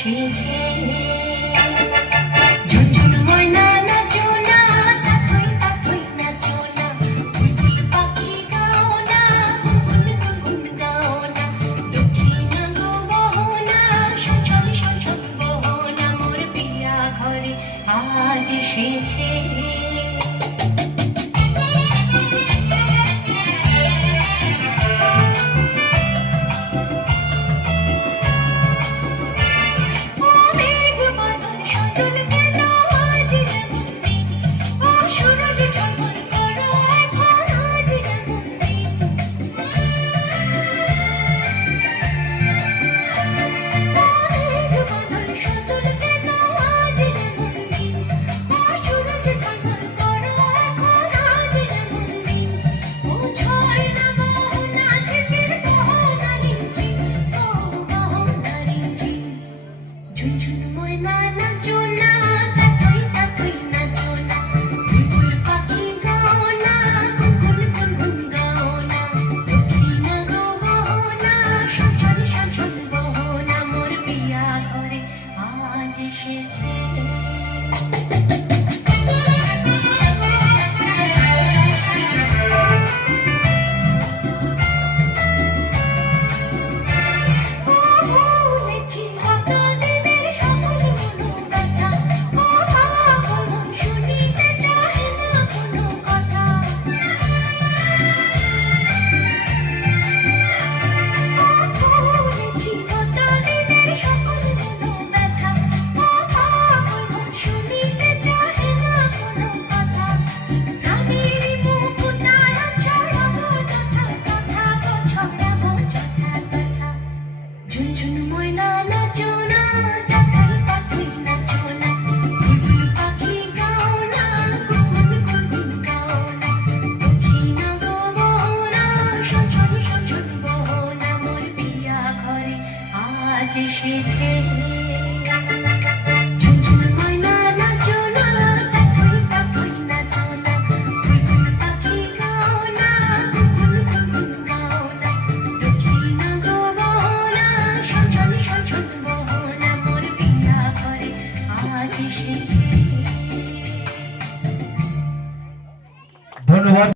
এসেছে। ঝুনঝুন ময়না নাচো না, তাথই তাথই নাচো না, বুলবুল পাখি গাও না, গুনগুন গুনগুন গাও না, দক্ষিণা গো মোহনা, সঞ্চল সঞ্চল মোহনা, মোর পিয়া ঘরে আজ এসেছে। ঝুনঝুন ময়না নাচো না, তাথই তাথই নাচো না, বুলবুল পাখি গাও না, গুনগুন গুনগুন গাও না, দক্ষিণা গো মোহনা, সঞ্চল সঞ্চল মোহনা, মোর পিয়া ঘরে আজ এসেছে। ঝুনঝুন ময়না নাচো না, তাথই তাথই নাচো না, বুলবুল পাখি গাও না, গুনগুন গুনগুন গাও না, দক্ষিণা গো মোহনা, সঞ্চল সঞ্চল মোহনা, মোর পিয়া ঘরে আজ এসেছে। ঝুনঝুন ময়না নাচো না, তাথই তাথই নাচো না, বুলবুল পাখি গাও না, গুনগুন গুনগুন গাও না, দক্ষিণা গো মোহনা, সঞ্চল সঞ্চল মোহনা, মোর পিয়া ঘরে আজ এসেছে। ধন্যবাদ।